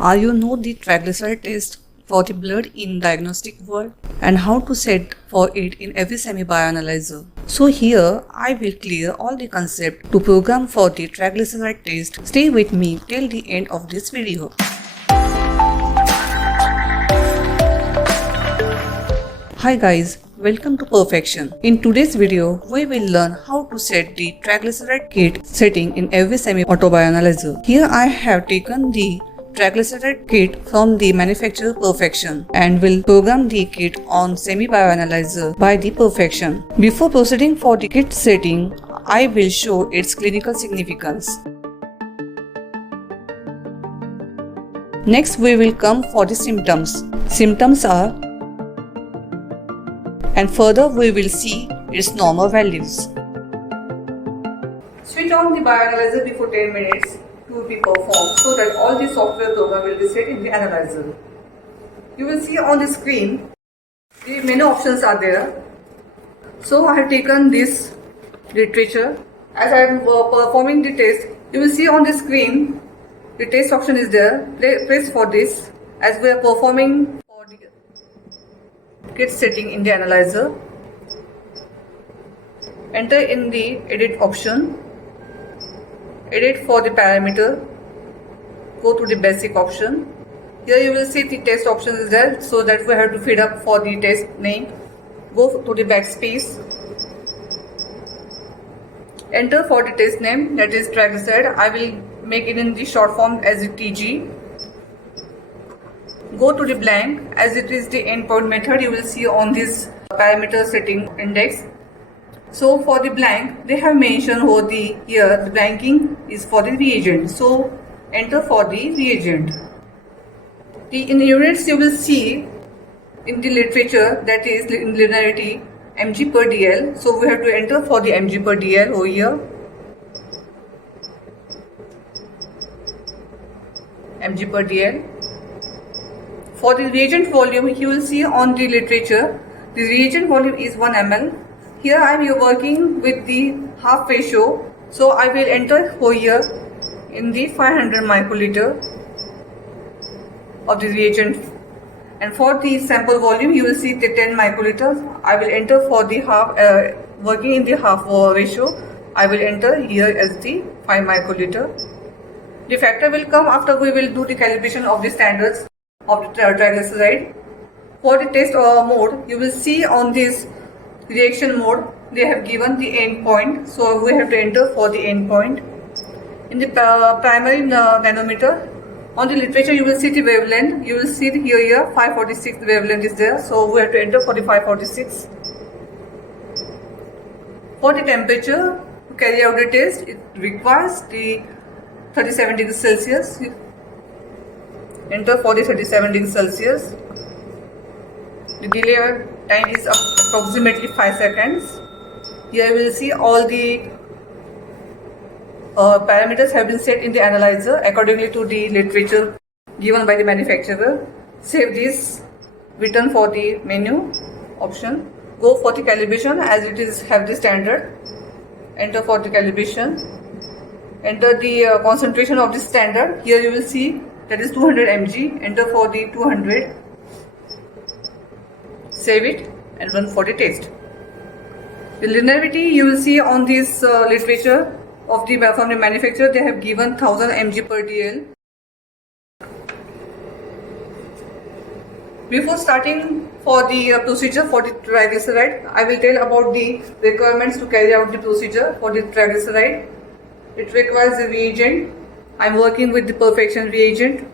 Are you know the triglyceride test for the blood in diagnostic world and how to set for it in every semi-bioanalyzer? So here I will clear all the concept to program for the triglyceride test. Stay with me till the end of this video. Hi guys, welcome to Perfexn. In today's video, we will learn how to set the triglyceride kit setting in every semi-autobioanalyzer. Here I have taken the triglyceride kit from the manufacturer Perfexn and will program the kit on semi-bioanalyzer by the Perfexn. Before proceeding for the kit setting, I will show its clinical significance. Next we will come for the symptoms. Symptoms are, and further we will see its normal values. Switch on the bioanalyzer before 10 minutes to be performed so that all the software program will be set in the analyzer. You will see on the screen the many options are there. So I have taken this literature. As I am performing the test, you will see on the screen the test option is there. Press for this as we are performing for the kit setting in the analyzer. Enter in the edit option. Edit for the parameter. Go to the basic option. Here you will see the test option is there, so that we have to feed up for the test name. Go to the backspace. Enter for the test name, that is triglyceride. I will make it in the short form as a TG. Go to the blank, as it is the endpoint method. You will see on this parameter setting index. So for the blank, they have mentioned over the here the blanking is for the reagent. So enter for the reagent. In units you will see in the literature, that is in linearity, mg per dl. So we have to enter for the mg per dl over here. Mg per dl. For the reagent volume, you will see on the literature, the reagent volume is 1 ml. Here I am working with the half ratio, so I will enter over here in the 500 microliter of the reagent. And for the sample volume, you will see the 10 microliters. I will enter for the half, working in the half ratio. I will enter here as the 5 microliter. The factor will come after we will do the calibration of the standards of the triglyceride. For the test mode, you will see on this reaction mode, they have given the end point, so we have to enter for the end point. In the primary nanometer, on the literature you will see the wavelength. You will see here 546 wavelength is there, so we have to enter for the 546. For the temperature, to carry out the test, it requires the 37 degrees Celsius. Enter for the 37 degrees Celsius. The delay time is approximately 5 seconds. Here you will see all the parameters have been set in the analyzer accordingly to the literature given by the manufacturer. Save this, return for the menu option. Go for the calibration as it is have the standard. Enter for the calibration. Enter the concentration of the standard. Here you will see that is 200 mg. Enter for the 200. Save it and run for the test. The linearity you will see on this literature of the from the manufacturer, they have given 1000 mg per dl. Before starting for the procedure for the triglyceride, I will tell about the requirements to carry out the procedure for the triglyceride. It requires a reagent. I am working with the Perfexn reagent.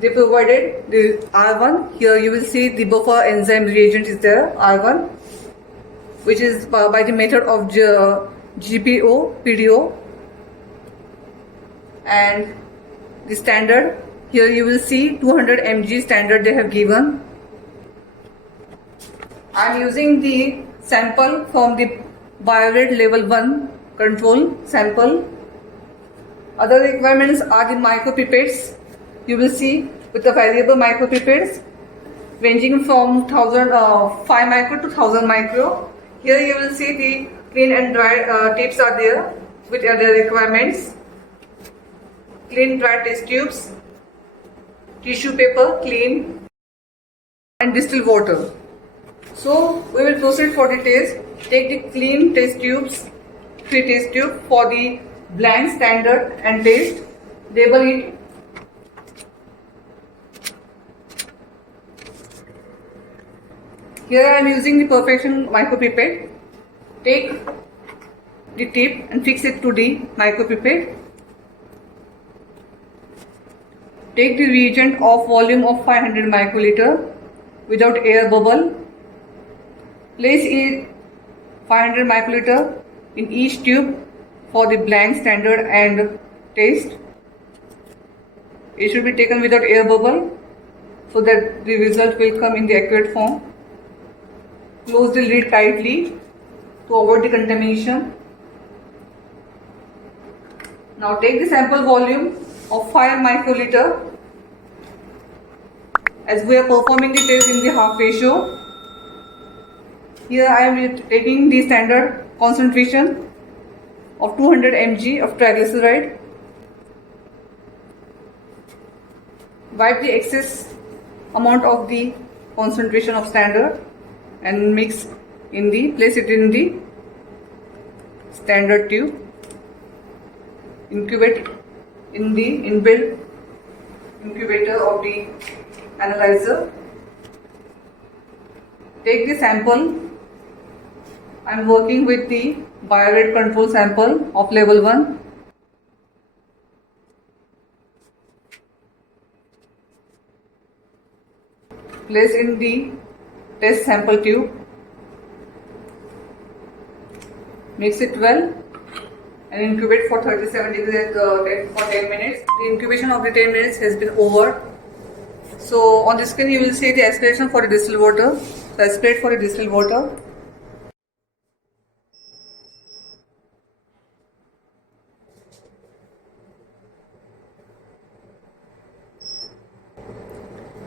They provided the R1. Here you will see the buffer enzyme reagent is there, R1, which is by the method of GPO, PDO. And the standard, here you will see 200 mg standard they have given. I am using the sample from the BioRed level 1 control sample. Other requirements are the micropipettes. You will see with the variable micropipettes ranging from 5 micro to 1000 micro. Here you will see the clean and dry tips are there with other requirements. clean dry test tubes, tissue paper, clean, and distilled water. So we will proceed for the test. Take the clean test tubes, 3 test tubes for the blank, standard and taste. Label it. Here I am using the Perfexn micropipette. Take the tip and fix it to the micropipette. Take the reagent of volume of 500 microliter without air bubble. Place it 500 microliter in each tube for the blank, standard and taste. It should be taken without air bubble so that the result will come in the accurate form. Close the lid tightly to avoid the contamination. Now take the sample volume of 5 microliter as we are performing the test in the half ratio. Here I am taking the standard concentration of 200 mg of triglyceride. Wipe the excess amount of the concentration of standard and place it in the standard tube. Incubate in the inbuilt incubator of the analyzer. Take the sample. I am working with the biorate control sample of level 1. Place in the test sample tube. Mix it well and incubate for 37 degrees for 10 minutes. The incubation of the 10 minutes has been over. So on the screen you will see the aspiration for the distilled water. So aspirate for the distilled water.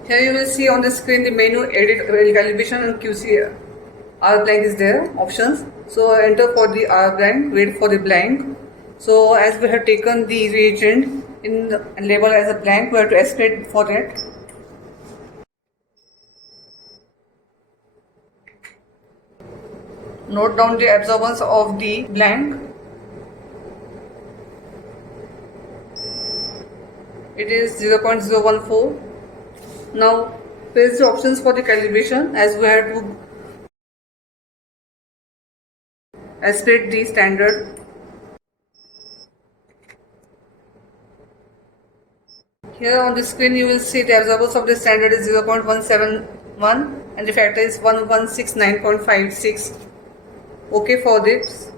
Here you will see on the screen the menu edit calibration and QC R blank is there options. So enter for the R blank, wait for the blank. So as we have taken the reagent in the label as a blank, we have to aspirate for that. Note down the absorbance of the blank. It is 0.014. Now press the options for the calibration as we have to aspirate the standard. Here on the screen you will see the absorbance of the standard is 0.171 and the factor is 1169.56. OK for this.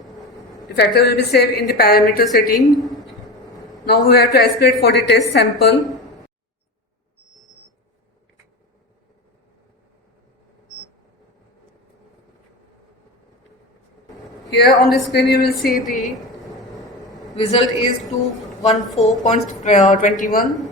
The factor will be saved in the parameter setting. Now we have to aspirate for the test sample. Here on the screen you will see the result is 214.21.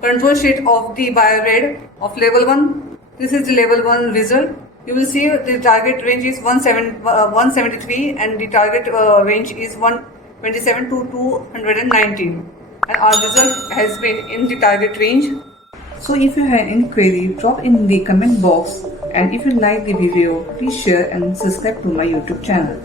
Control sheet of the biorate of level 1. This is the level 1 result. You will see the target range is 173 and the target range is 127 to 219. And our result has been in the target range. So if you have any query, drop in the comment box, and if you like the video, please share and subscribe to my YouTube channel.